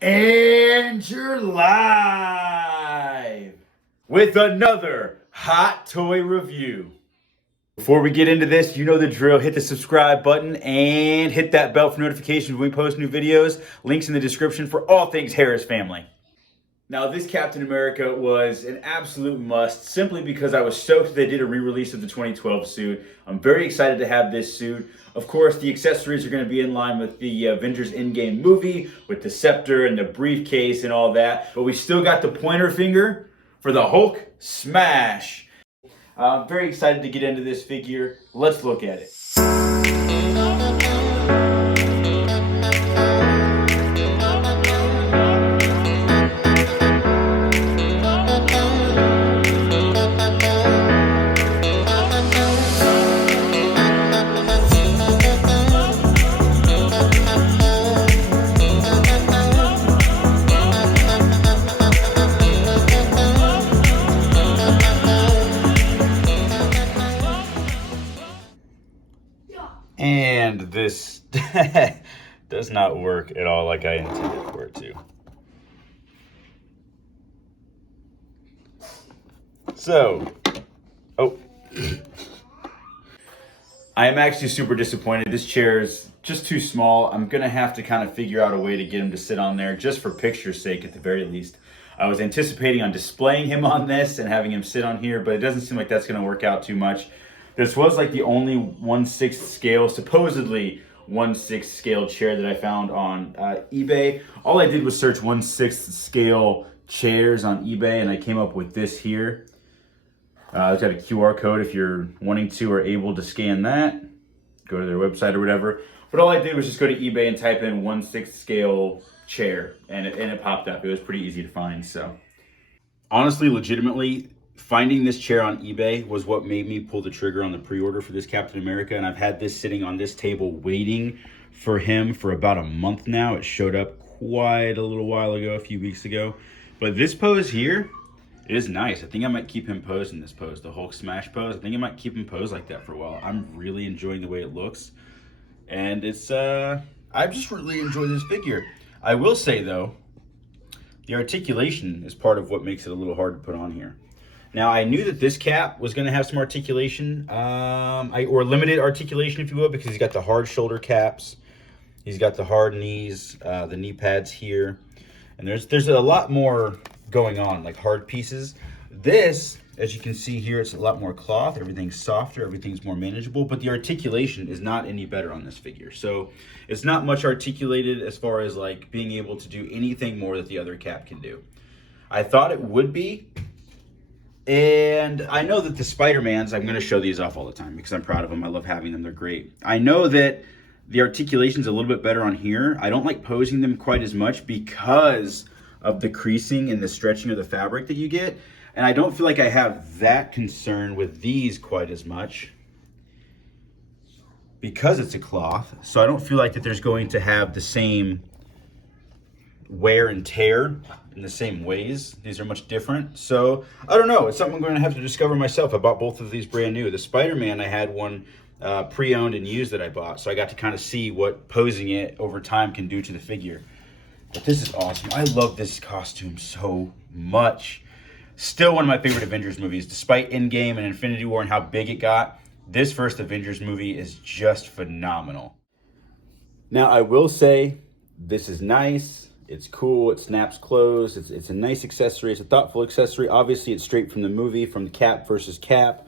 And you're live with another hot toy review. Before we get into this, you know the drill. Hit the subscribe button and hit that bell for notifications when we post new videos. Links in the description for all things Harris family. Now, this Captain America was an absolute must simply because I was stoked they did a re-release of the 2012 suit. I'm very excited to have this suit. Of course, the accessories are going to be in line with the Avengers Endgame movie with the scepter and the briefcase and all that. But we still got the pointer finger for the Hulk smash. I'm very excited to get into this figure. Let's look at it. And this does not work at all like I intended for it to. So, I am actually super disappointed. This chair is just too small. I'm gonna have to kind of figure out a way to get him to sit on there just for picture's sake at the very least. I was anticipating on displaying him on this and having him sit on here, but it doesn't seem like that's gonna work out too much. This was like the only 1/6 scale, supposedly 1/6 scale chair that I found on eBay. All I did was search 1/6 scale chairs on eBay and I came up with this here. It's got a QR code if you're wanting to or able to scan that. Go to their website or whatever. But all I did was just go to eBay and type in 1/6 scale chair and it popped up. It was pretty easy to find. So honestly, legitimately, finding this chair on eBay was what made me pull the trigger on the pre-order for this Captain America, and I've had this sitting on this table waiting for him for about a month now. It showed up quite a little while ago, a few weeks ago. But this pose here is nice. I think I might keep him posed in this pose, the Hulk smash pose. I think I might keep him posed like that for a while. I'm really enjoying the way it looks. And it's, I just really enjoy this figure. I will say though, the articulation is part of what makes it a little hard to put on here. Now, I knew that this cap was going to have some articulation, or limited articulation, if you will, because he's got the hard shoulder caps. He's got the hard knees, the knee pads here. And there's a lot more going on, like hard pieces. This, as you can see here, it's a lot more cloth. Everything's softer. Everything's more manageable. But the articulation is not any better on this figure. So it's not much articulated as far as like being able to do anything more that the other cap can do. I thought it would be. And I know that the Spider-Mans, I'm going to show these off all the time because I'm proud of them. I love having them. They're great. I know that the articulation's a little bit better on here. I don't like posing them quite as much because of the creasing and the stretching of the fabric that you get. And I don't feel like I have that concern with these quite as much because it's a cloth. So I don't feel like that there's going to have the same wear and tear in the same ways. These are much different. So I don't know. It's something I'm going to have to discover myself. I bought both of these brand new. The Spider-Man, I had one pre-owned and used that I bought. So I got to kind of see what posing it over time can do to the figure. But this is awesome. I love this costume so much. Still one of my favorite Avengers movies. Despite Endgame and Infinity War and how big it got, this first Avengers movie is just phenomenal. Now, I will say this is nice. It's cool, it snaps closed, it's a nice accessory, it's a thoughtful accessory. Obviously, it's straight from the movie, from the cap versus cap.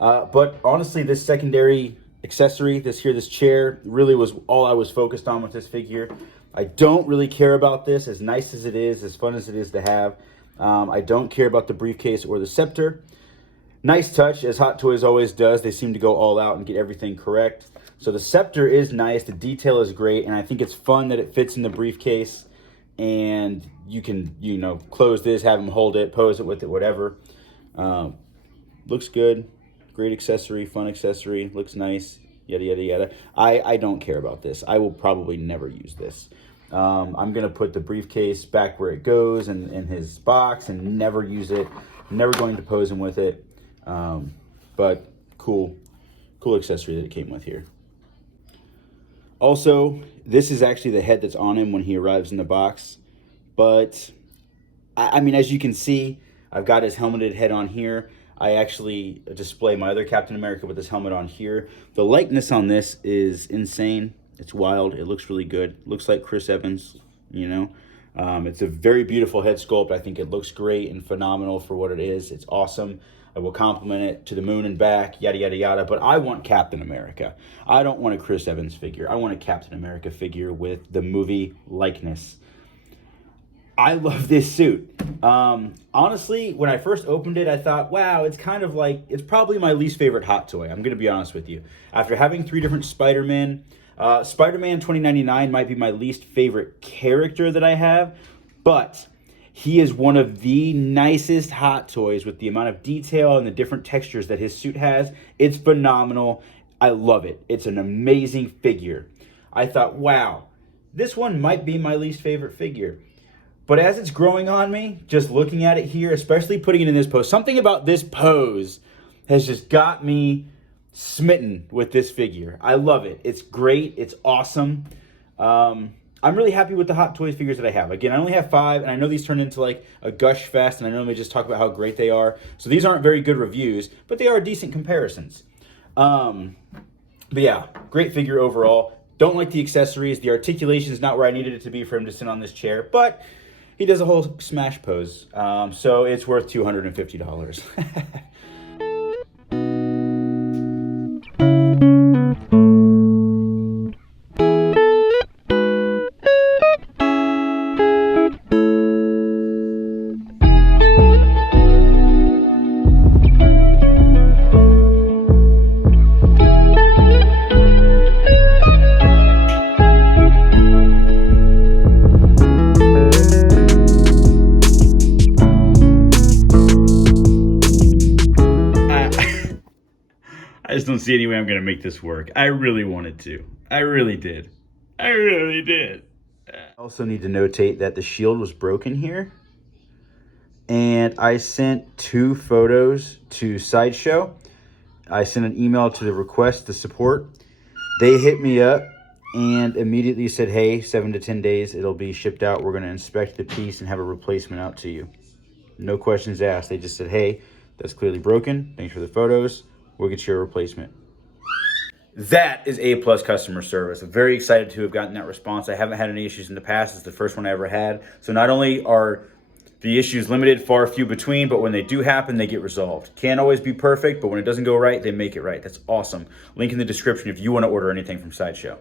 But honestly, this secondary accessory, this chair, really was all I was focused on with this figure. I don't really care about this, as nice as it is, as fun as it is to have. I don't care about the briefcase or the scepter. Nice touch, as Hot Toys always does. They seem to go all out and get everything correct. So the scepter is nice, the detail is great, and I think it's fun that it fits in the briefcase. And you can, close this, have them hold it, pose it with it, whatever. Looks good. Great accessory, fun accessory. Looks nice, yada, yada, yada. I don't care about this. I will probably never use this. I'm going to put the briefcase back where it goes in his box and never use it. I'm never going to pose him with it. But cool accessory that it came with here. Also, this is actually the head that's on him when he arrives in the box. But I mean, as you can see, I've got his helmeted head on here. I actually display my other Captain America with his helmet on here. The likeness on this is insane. It's wild. It looks really good. It looks like Chris Evans, you know. It's a very beautiful head sculpt. I think it looks great and phenomenal for what it is. It's awesome. I will compliment it to the moon and back, yada, yada, yada. But I want Captain America. I don't want a Chris Evans figure. I want a Captain America figure with the movie likeness. I love this suit. Honestly, when I first opened it, I thought, wow, it's kind of like, it's probably my least favorite hot toy. I'm going to be honest with you. After having 3 different Spider-Man, Spider-Man 2099 might be my least favorite character that I have, but he is one of the nicest hot toys with the amount of detail and the different textures that his suit has. It's phenomenal. I love it. It's an amazing figure. I thought, wow, this one might be my least favorite figure. But as it's growing on me, just looking at it here, especially putting it in this pose, something about this pose has just got me smitten with this figure. I love it. It's great. It's awesome. I'm really happy with the Hot Toys figures that I have. Again, I only have 5, and I know these turn into like a gush fest, and I normally just talk about how great they are. So these aren't very good reviews, but they are decent comparisons. But yeah, great figure overall. Don't like the accessories. The articulation is not where I needed it to be for him to sit on this chair, but he does a whole smash pose, so it's worth $250. I just don't see any way I'm going to make this work. I really wanted to. I really did. I really did. I also need to notate that the shield was broken here. And I sent 2 photos to Sideshow. I sent an email to the request, the support. They hit me up and immediately said, hey, 7 to 10 days, it'll be shipped out. We're going to inspect the piece and have a replacement out to you. No questions asked. They just said, hey, that's clearly broken. Thanks for the photos. We'll get you a replacement. That is A+ customer service. I'm very excited to have gotten that response. I haven't had any issues in the past. It's the first one I ever had. So not only are the issues limited, far few between, but when they do happen, they get resolved. Can't always be perfect, but when it doesn't go right, they make it right. That's awesome. Link in the description if you want to order anything from Sideshow.